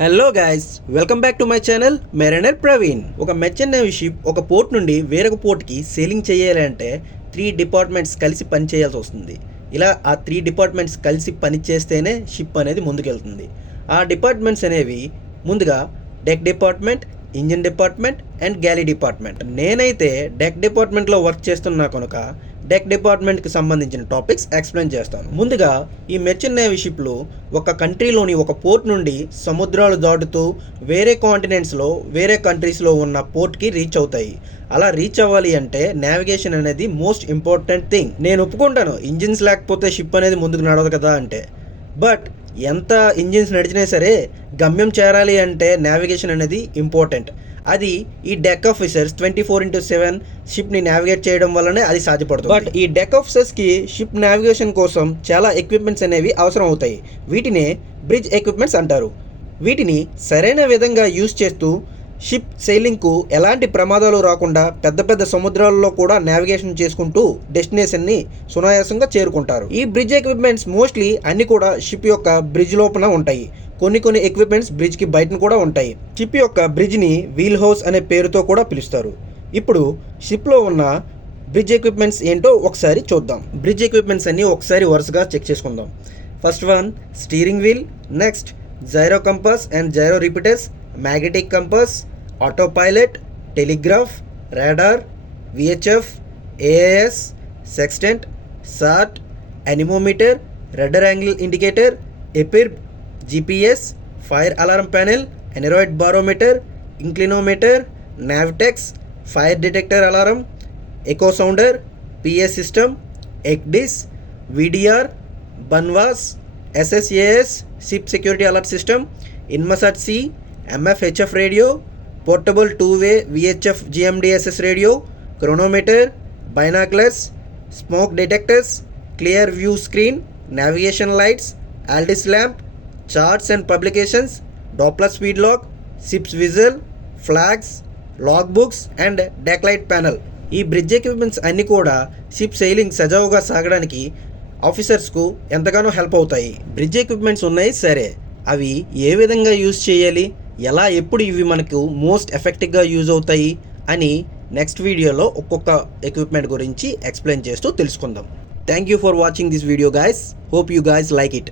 Hello guys, welcome back to my channel mariner Praveen. ఒక merchant navy ship ఒక port నుండి వేరొక పోర్ట్కి సేలింగ్ చేయాలి అంటే 3 డిపార్ట్మెంట్స్ కలిసి పని చేయాల్సి వస్తుంది. ఇలా ఆ 3 డిపార్ట్మెంట్స్ కలిసి పని చేస్తేనే షిప్ అనేది ముందుకెళ్తుంది. ఆ డిపార్ట్మెంట్స్ అనేవి ముందుగా deck department, engine department and galley department. నేనైతే డెక్ డిపార్ట్మెంట్లో వర్క్ చేస్తున్నా కనుక డెక్ డిపార్ట్మెంట్కి సంబంధించిన టాపిక్స్ ఎక్స్ప్లెయిన్ చేస్తాను. ముందుగా ఈ మెర్చెంట్ నేవీ షిప్లు ఒక కంట్రీలోని ఒక పోర్ట్ నుండి సముద్రాలు దాటుతూ వేరే కాంటినెంట్స్లో వేరే కంట్రీస్లో ఉన్న పోర్ట్కి రీచ్ అవుతాయి. అలా రీచ్ అవ్వాలి అంటే నావిగేషన్ అనేది మోస్ట్ ఇంపార్టెంట్ థింగ్. నేను ఒప్పుకుంటాను, ఇంజిన్స్ లేకపోతే షిప్ అనేది ముందుకు నడవదు కదా అంటే. బట్ ఎంత ఇంజిన్స్ నడిచినా సరే గమ్యం చేరాలి అంటే నావిగేషన్ అనేది ఇంపార్టెంట్. అది ఈ డెక్ ఆఫీసర్స్ 24/7 షిప్ని నావిగేట్ చేయడం వల్లనే అది సాధ్యపడుతుంది. బట్ ఈ డెక్ ఆఫీసర్స్కి షిప్ నావిగేషన్ కోసం చాలా ఎక్విప్మెంట్స్ అనేవి అవసరం అవుతాయి. వీటినే బ్రిడ్జ్ ఎక్విప్మెంట్స్ అంటారు. వీటిని సరైన విధంగా యూజ్ చేస్తూ షిప్ సెయిలింగ్కు ఎలాంటి ప్రమాదాలు రాకుండా పెద్ద పెద్ద సముద్రాల్లో కూడా నావిగేషన్ చేసుకుంటూ డెస్టినేషన్ని సునాయాసంగా చేరుకుంటారు. ఈ బ్రిడ్జ్ ఎక్విప్మెంట్స్ మోస్ట్లీ అన్ని కూడా షిప్ యొక్క బ్రిడ్జ్ లోపల ఉంటాయి. కొన్ని ఎక్విప్మెంట్స్ బ్రిడ్జ్కి బయటను కూడా ఉంటాయి. షిప్ యొక్క బ్రిడ్జ్ని వీల్ హౌస్ అనే పేరుతో కూడా పిలుస్తారు. ఇప్పుడు షిప్లో ఉన్న బ్రిడ్జ్ ఎక్విప్మెంట్స్ ఏంటో ఒకసారి చూద్దాం. బ్రిడ్జ్ ఎక్విప్మెంట్స్ అన్ని ఒకసారి వరుసగా చెక్ చేసుకుందాం. First one steering wheel, next gyro compass and gyro repeaters, magnetic compass, auto pilot, telegraph, radar, VHF, AIS, sextant, SART, anemometer, rudder angle indicator, EPIRB, GPS, fire alarm panel, aneroid barometer, inclinometer, NAVTEX, fire detector alarm, echo sounder, PS system, ECDIS, VDR, BNWAS, SSAS, ship security alert system, Inmarsat C, MFHF radio, portable 2-way VHF GMDSS radio, chronometer, binoculars, smoke detectors, clear view screen, navigation lights, Aldis lamp, charts and publications, Doppler speed log, ships whistle, flags, log books and deck light panel. ఈ bridge equipments అన్నీ కూడా ship sailing సజావుగా సాగడానికి ఆఫీసర్స్కు ఎంతగానో help అవుతాయి. Bridge equipments ఉన్నాయి సరే, అవి ఏ విధంగా యూజ్ చేయాలి, ఎలా ఎప్పుడు ఇవి మనకు మోస్ట్ ఎఫెక్టివ్గా యూజ్ అవుతాయి అని నెక్స్ట్ వీడియోలో ఒక్కొక్క ఎక్విప్మెంట్ గురించి ఎక్స్ప్లెయిన్ చేస్తూ తెలుసుకుందాం. Thank you for watching this video guys. Hope you guys like it.